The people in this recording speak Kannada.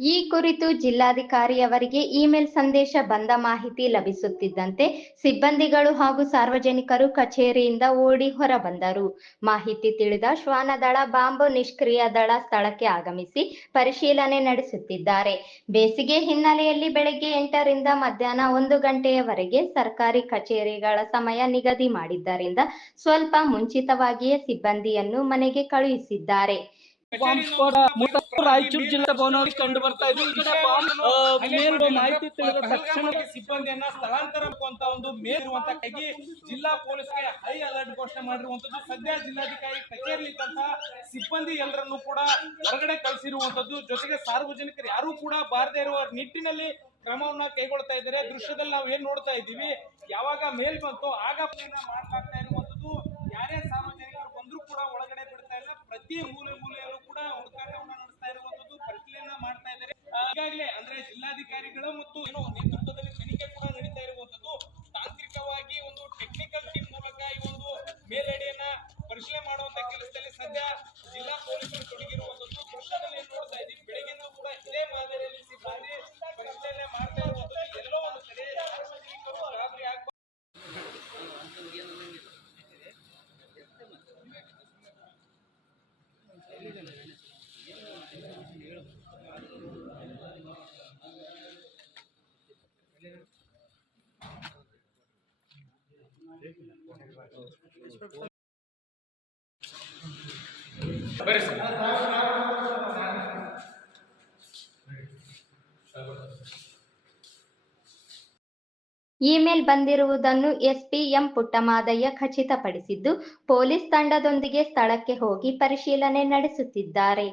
ಈ ಕುರಿತು ಜಿಲ್ಲಾಧಿಕಾರಿಯವರಿಗೆ ಇಮೇಲ್ ಸಂದೇಶ ಬಂದ ಮಾಹಿತಿ ಲಭಿಸುತ್ತಿದ್ದಂತೆ ಸಿಬ್ಬಂದಿಗಳು ಹಾಗೂ ಸಾರ್ವಜನಿಕರು ಕಚೇರಿಯಿಂದ ಓಡಿ ಹೊರಬಂದರು. ಮಾಹಿತಿ ತಿಳಿದ ಶ್ವಾನದಳ ಬಾಂಬು ನಿಷ್ಕ್ರಿಯ ದಳ ಸ್ಥಳಕ್ಕೆ ಆಗಮಿಸಿ ಪರಿಶೀಲನೆ ನಡೆಸುತ್ತಿದ್ದಾರೆ. ಬೇಸಿಗೆ ಹಿನ್ನೆಲೆಯಲ್ಲಿ ಬೆಳಗ್ಗೆ ಎಂಟರಿಂದ ಮಧ್ಯಾಹ್ನ ಒಂದು ಗಂಟೆಯವರೆಗೆ ಸರ್ಕಾರಿ ಕಚೇರಿಗಳ ಸಮಯ ನಿಗದಿ ಮಾಡಿದ್ದರಿಂದ ಸ್ವಲ್ಪ ಮುಂಚಿತವಾಗಿಯೇ ಸಿಬ್ಬಂದಿಯನ್ನು ಮನೆಗೆ ಕಳುಹಿಸಿದ್ದಾರೆ. ರಾಯಚೂರು ಜಿಲ್ಲಾ ಭವನವಾಗಿ ಕಂಡು ಬರ್ತಾ ಇದೆ ಈ ಕಡೆ ಬಾಂಬ್ ಮಾಹಿತಿ ತಿಳಿದ ತಕ್ಷಣ ಸಿಬ್ಬಂದಿಯನ್ನ ಸ್ಥಳಾಂತರ ಅಂತ ಒಂದು ಮೇಲ್ ಇರುವಂತಕ್ಕಾಗಿ ಜಿಲ್ಲಾ ಪೊಲೀಸ್ಗೆ ಹೈ ಅಲರ್ಟ್ ಘೋಷಣೆ ಮಾಡಿರುವಂತದ್ದು. ಸದ್ಯ ಜಿಲ್ಲಾಧಿಕಾರಿ ಕಚೇರಿ ಇದ್ದಂತಹ ಸಿಬ್ಬಂದಿ ಎಲ್ಲರನ್ನು ಕೂಡ ಹೊರಗಡೆ ಕಳಿಸಿರುವಂತದ್ದು. ಜೊತೆಗೆ ಸಾರ್ವಜನಿಕರು ಯಾರು ಕೂಡ ಬಾರದೇ ಇರುವ ನಿಟ್ಟಿನಲ್ಲಿ ಕ್ರಮವನ್ನ ಕೈಗೊಳ್ತಾ ಇದ್ದಾರೆ. ದೃಶ್ಯದಲ್ಲಿ ನಾವು ಏನ್ ನೋಡ್ತಾ ಇದ್ದೀವಿ ಯಾವಾಗ ಮೇಲ್ ಬಂತು ಆಗ ಮಾಡ್ಲಾಗ್ತಾ ಇರುವಂತದ್ದು. ಯಾರೇ ಸಾರ್ವಜನಿಕರು ಬಂದ್ರು ಕೂಡ ಒಳಗಡೆ ಬಿಡ್ತಾ ಇಲ್ಲ. ಪ್ರತಿ ಮೂಲೆ ಮೂಲೆಯಲ್ಲೂ ಈಗಾಗಲೇ ಅಂದ್ರೆ ಜಿಲ್ಲಾಧಿಕಾರಿಗಳು ಮತ್ತು ಏನೋ ನೇತೃತ್ವದಲ್ಲಿ ತನಿಖೆ ಕೂಡ ನಡೀತಾ ಇರುವಂತದ್ದು, ತಾಂತ್ರಿಕವಾಗಿ ಒಂದು ಟೆಕ್ನಿಕಲ್ ಟೀಮ್ ಮೂಲಕ ಈ ಒಂದು ಮೇಲಡಿಯನ್ನ ಪರಿಶೀಲನೆ ಮಾಡುವಂತ ಕೆಲಸದಲ್ಲಿ ಸದ್ಯ ಜಿಲ್ಲಾ ಪೊಲೀಸರು ತೊಡಗಿರುವಂತದ್ದು. ದೃಶ್ಯದಲ್ಲಿ ನೋಡ್ತಾ ಇದ್ದೀವಿ ಬೆಳಗ್ಗೆಯಿಂದ ಕೂಡ ಇದೇ ಮಾದರಿಯಲ್ಲಿ ಸಿಬ್ಬಂದಿ ಪರಿಶೀಲನೆ ಮಾಡ್ತಾ ಇರುವಂತದ್ದು. ಎಲ್ಲೋ ಒಂದು ಕಡೆ ಸಾರ್ವಜನಿಕರು ರಾತ್ರಿ ಆಗ್ಬಾರ್ದು ಇಮೇಲ್ ಬಂದಿರುವುದನ್ನು ಎಸ್ಪಿಎಂ ಪುಟ್ಟಮಾದಯ್ಯ ಖಚಿತಪಡಿಸಿದ್ದು ಪೊಲೀಸ್ ತಂಡದೊಂದಿಗೆ ಸ್ಥಳಕ್ಕೆ ಹೋಗಿ ಪರಿಶೀಲನೆ ನಡೆಸುತ್ತಿದ್ದಾರೆ.